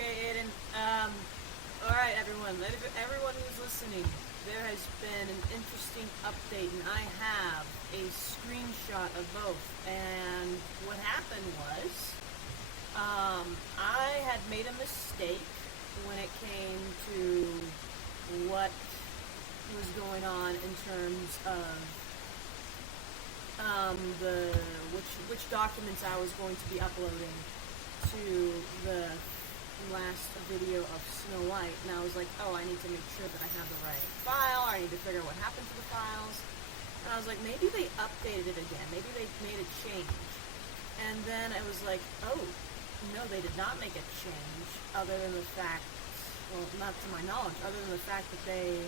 Okay, Aiden. Alright, everyone. Everyone who's listening, there has been an interesting update, and I have a screenshot of both. And what happened was, I had made a mistake when it came to what was going on in terms of which documents I was going to be uploading to the last video of Snow White, and I was like, oh, I need to make sure that I have the right file, I need to figure out what happened to the files, and I was like, maybe they updated it again, maybe they made a change, and then I was like, oh, no, they did not make a change, other than the fact, well, not to my knowledge, other than the fact that they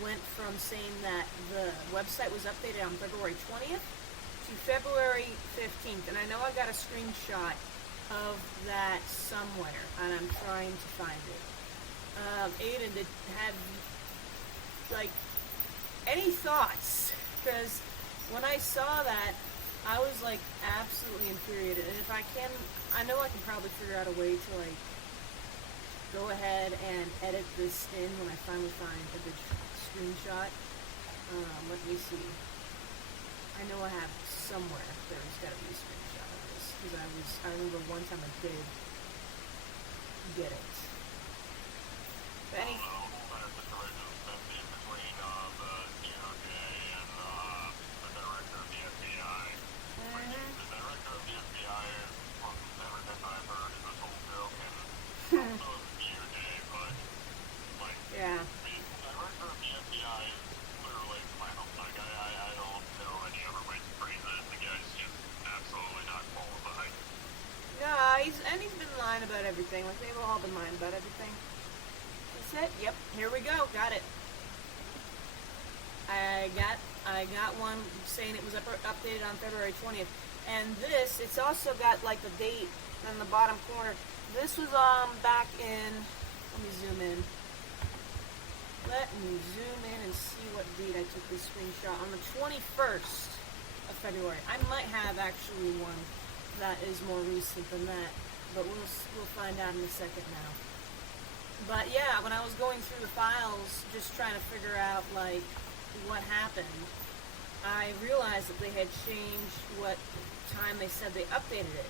went from saying that the website was updated on February 20th to February 15th, and I know I got a screenshot of that somewhere, and I'm trying to find it. Aiden, have like any thoughts? Because when I saw that, I was like absolutely infuriated. And if I can, I know I can probably figure out a way to like go ahead and edit this in when I finally find a good screenshot. Let me see. I know I have somewhere. There's got to be a screenshot of this because I remember one time I did get it. But any. Yeah. He's been lying about everything. Like, they've all been lying about everything. That's it. Yep. Here we go. Got it. I got one saying it was updated on February 20th. And this, it's also got like the date in the bottom corner. This was back in. Let me zoom in. Let me zoom in and see what date I took this screenshot on the 21st of February. I might have actually one that is more recent than that, but we'll find out in a second now. But yeah, when I was going through the files, just trying to figure out like what happened, I realized that they had changed what time they said they updated it,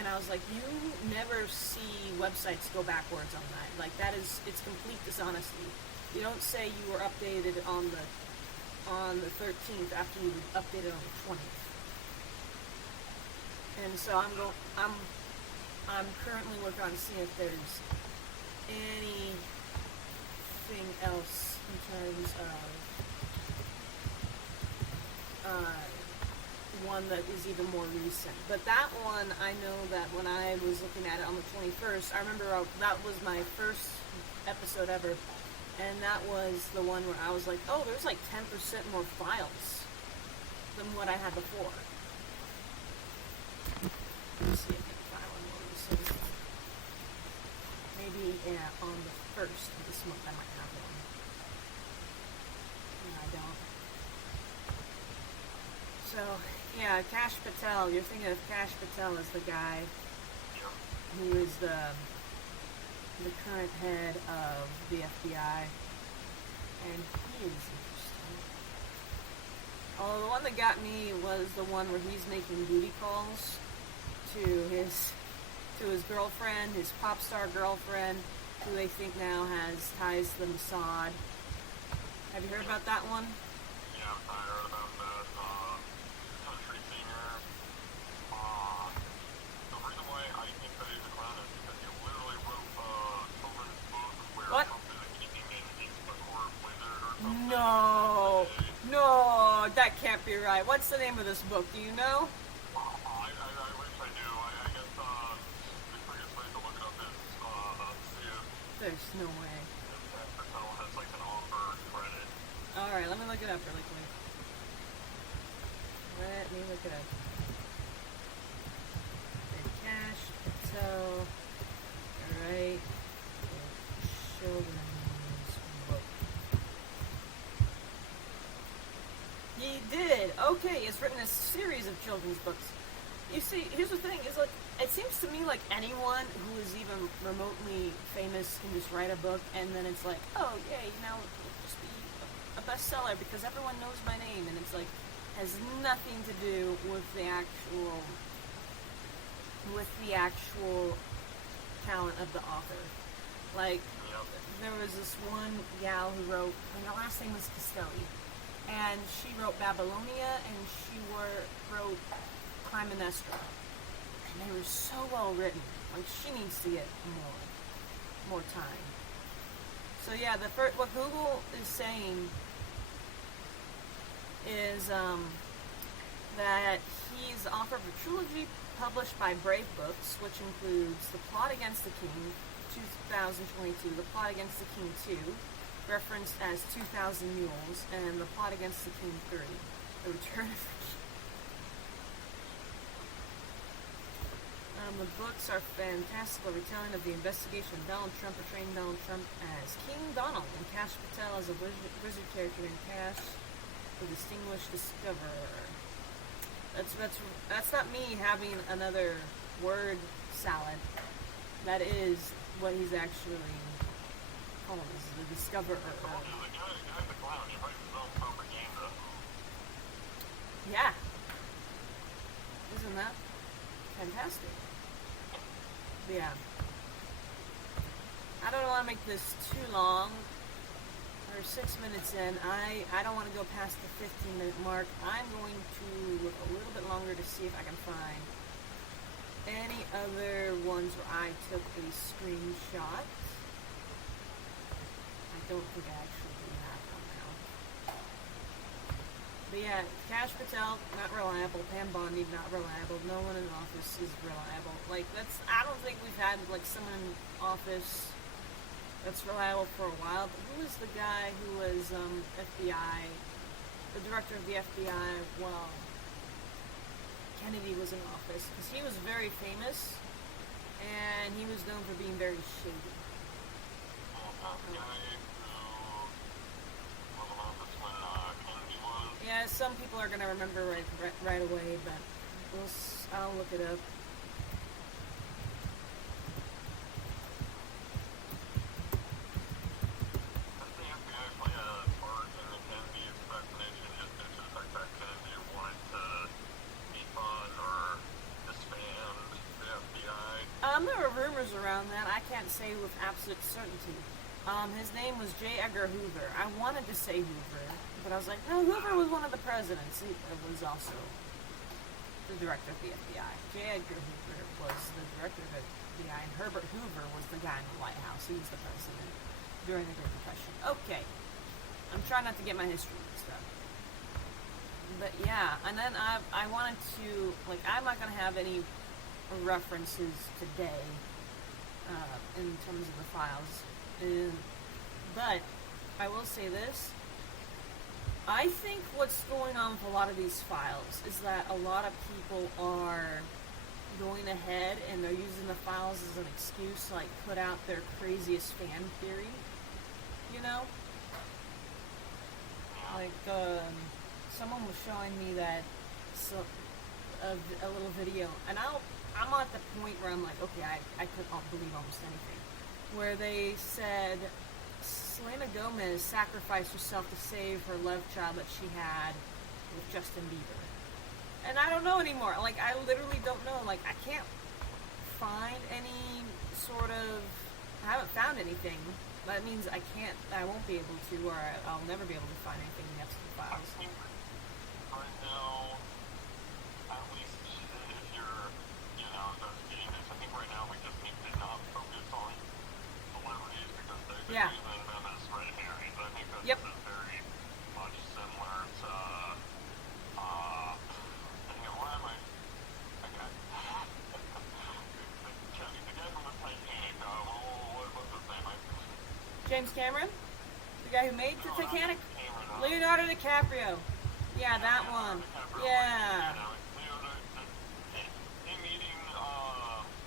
and I was like, you never see websites go backwards on that. Like it's complete dishonesty. You don't say you were updated on the 13th after you were updated on the 20th. And so I'm currently working on seeing if there's anything else in terms of one that is even more recent. But that one, I know that when I was looking at it on the 21st, I remember that was my first episode ever, and that was the one where I was like, oh, there's like 10% more files than what I had before. Let's see if I can find one more recent. Maybe on the 1st of this month I might have one. No, I don't. So, yeah, Kash Patel. You're thinking of Kash Patel as the guy who is the current head of the FBI. And he is interesting. Although the one that got me was the one where he's making booty calls to his girlfriend, his pop star girlfriend, who they think now has ties to the Mossad. Have you heard about that one? Yeah, I heard about that. Country singer. The reason why I think that he's a clown is because he literally wrote a children's book where What? something like keeping in the court blizzard or something. No, that can't be right. What's the name of this book? Do you know? I wish I knew. I guess the quickest way to look it up is see if There's no way. Kash Patel has like an offer credit. Alright, let me look it up really quick. Let me look it up. Kash Patel. Alright. Children's book. He did! Okay, he's written a series of children's books. You see, here's the thing, is like, it seems to me like anyone who is even remotely famous can just write a book, and then it's like, oh yay, now it'll just be a bestseller because everyone knows my name, and it's like has nothing to do with the actual talent of the author. Like, there was this one gal who wrote, and her last name was Castelli, and she wrote Babylonia, and she wrote Clytemnestra, and they were so well written. Like, she needs to get more time. So yeah, what Google is saying is that he's the author of a trilogy published by Brave Books, which includes The Plot Against the King, 2022, The Plot Against the King 2, referenced as 2,000 Mules, and The Plot Against the King 3, The Return of the King. The books are fantastical retelling of the investigation of Donald Trump, portraying Donald Trump as King Donald and Kash Patel as a wizard character named Kash, the distinguished discoverer. That's not me having another word salad. That is what he's actually calling us, the discoverer. Yeah. Isn't that fantastic? Yeah. I don't want to make this too long. We're 6 minutes in. I don't want to go past the 15-minute mark. I'm going to look a little bit longer to see if I can find any other ones where I took a screenshot. I don't think I actually do have one now. But yeah, Kash Patel, not reliable. Pam Bondi, not reliable. No one in office is reliable. Like, I don't think we've had, like, someone in office that's reliable for a while. But who was the guy who was, FBI, the director of the FBI while Kennedy was in office? Because he was very famous, and he was known for being very shady. Yeah, some people are gonna remember right away, but I'll look it up. There were rumors around that. I can't say with absolute certainty. His name was J. Edgar Hoover. I wanted to say Hoover, but I was like, no, Hoover was one of the presidents. He was also the director of the FBI. J. Edgar Hoover was the director of the FBI, and Herbert Hoover was the guy in the White House. He was the president during the Great Depression. Okay. I'm trying not to get my history mixed up. But yeah, and then I wanted to, like, I'm not going to have any references today in terms of the files. But I will say this. I think what's going on with a lot of these files is that a lot of people are going ahead and they're using the files as an excuse to, like, put out their craziest fan theory. You know? Like, someone was showing me that a little video, and I'm at the point where I'm like, okay, I could believe almost anything. Where they said Selena Gomez sacrificed herself to save her love child that she had with Justin Bieber. And I don't know anymore. Like, I literally don't know. Like, I can't find any sort of... I haven't found anything. That means I won't be able to, or I'll never be able to find anything in the Epstein files. I think right now, at least if you're, investigating this, I think right now we just need to not focus on celebrities because they're using them as red herrings. I think that's very much similar to, why am I, okay. The guy from the Titanic, what's his name? James Cameron? The guy who made the Titanic? Leonardo DiCaprio. Yeah, that one. Yeah.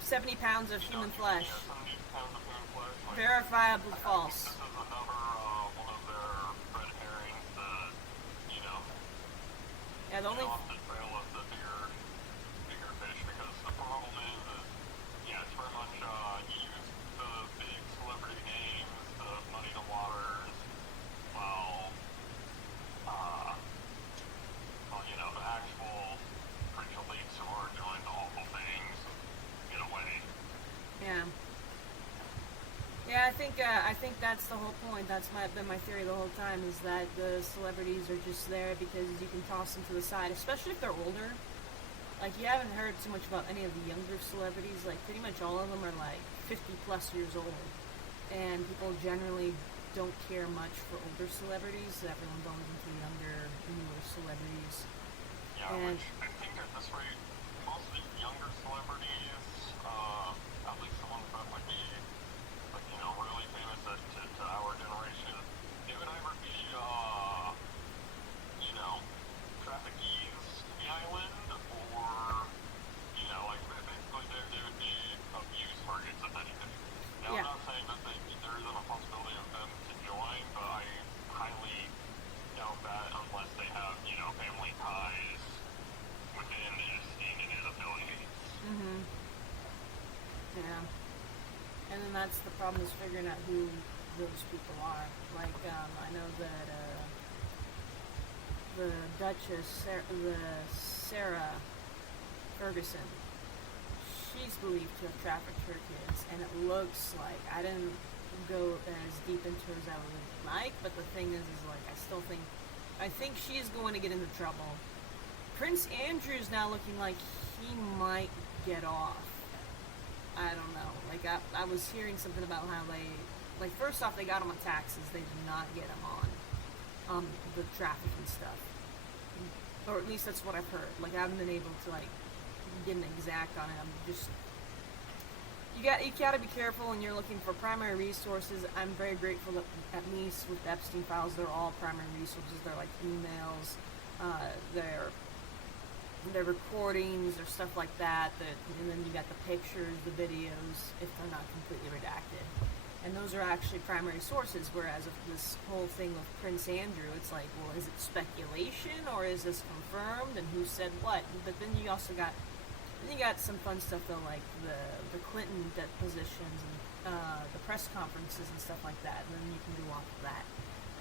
70 pounds of human flesh. Verifiably false. This is another one of their red herrings that, Yeah, the only... off the trail of the bigger fish, because the problem is it's very much used Yeah, I think that's the whole point. That's been my theory the whole time, is that the celebrities are just there because you can toss them to the side, especially if they're older. Like, you haven't heard too much about any of the younger celebrities. Like, pretty much all of them are like 50 plus years old, and people generally don't care much for older celebrities. Everyone goes into younger, newer celebrities. Yeah, And which I think at this rate, most of the younger celebrities, at least the ones that would be, like, really famous to our generation, they would either be, traffickees to the island, or, like, basically they would be abuse targets, if anything. Now, yeah, I'm not saying that there isn't a possibility of them to join, but I highly doubt that unless they have, family ties within Epstein and his affiliates. yeah. And then that's the problem, is figuring out who those people are. Like, I know that the Duchess, Sarah Ferguson, she's believed to have trafficked her kids, and it looks like, I didn't go as deep into her as I would like, but the thing is like, I think she's going to get into trouble. Prince Andrew's now looking like he might get off. I don't know. Like, I was hearing something about how like, first off, they got him on taxes. They did not get him on the trafficking stuff. Or at least that's what I've heard. Like, I haven't been able to, like, get an exact on it. I'm just... You gotta be careful when you're looking for primary resources. I'm very grateful that, at least with the Epstein files, they're all primary resources. They're like emails, their recordings, or stuff like that, and then you got the pictures, the videos, if they're not completely redacted. And those are actually primary sources, whereas if this whole thing with Prince Andrew, it's like, well, is it speculation, or is this confirmed, and who said what? But then you also got some fun stuff, though, like the Clinton depositions and the press conferences and stuff like that, and then you can go off of that.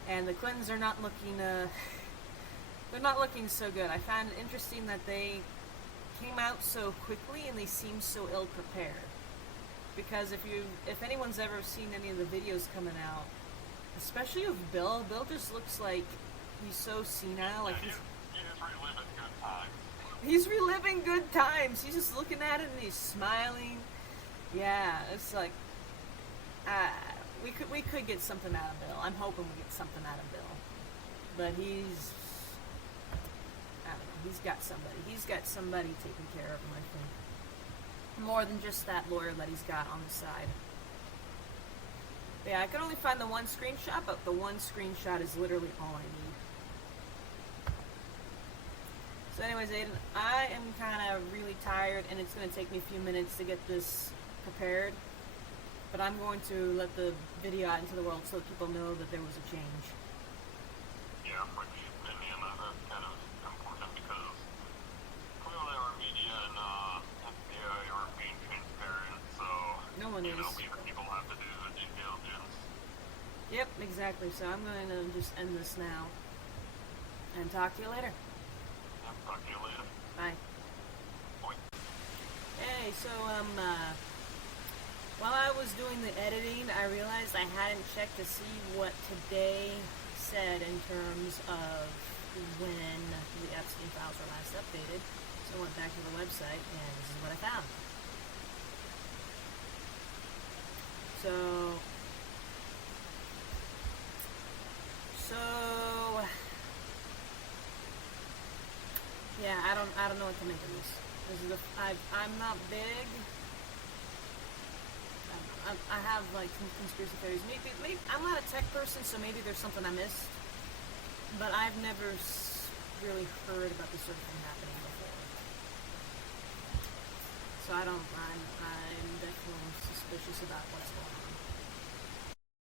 And the Clintons are not looking... they're not looking so good. I find it interesting that they came out so quickly and they seem so ill-prepared. Because if anyone's ever seen any of the videos coming out, especially of Bill just looks like he's so senile. Like he's reliving good times. He's reliving good times. He's just looking at it and he's smiling. Yeah, it's like, we could get something out of Bill. I'm hoping we get something out of Bill. But he's... I don't know, he's got somebody taking care of him, I think. More than just that lawyer that he's got on the side. Yeah, I could only find the one screenshot, but the one screenshot is literally all I need. So anyways, Aiden, I am kind of really tired, and it's going to take me a few minutes to get this prepared. But I'm going to let the video out into the world so that people know that there was a change. Yeah, which, that's kind of important, because clearly our media and FBI aren't being transparent, so No one is. people have to do the due diligence. Yep, exactly. So I'm going to just end this now. And talk to you later. Yep, talk to you later. Bye. Bye. Hey, so, while I was doing the editing, I realized I hadn't checked to see what today said in terms of when the Epstein files were last updated. So I went back to the website, and this is what I found. So yeah, I don't know what to make of this. I'm not big. I have like some conspiracy theories. Maybe I'm not a tech person, so maybe there's something I missed. But I've never really heard about this sort of thing happening before. So I'm definitely suspicious about what's going on.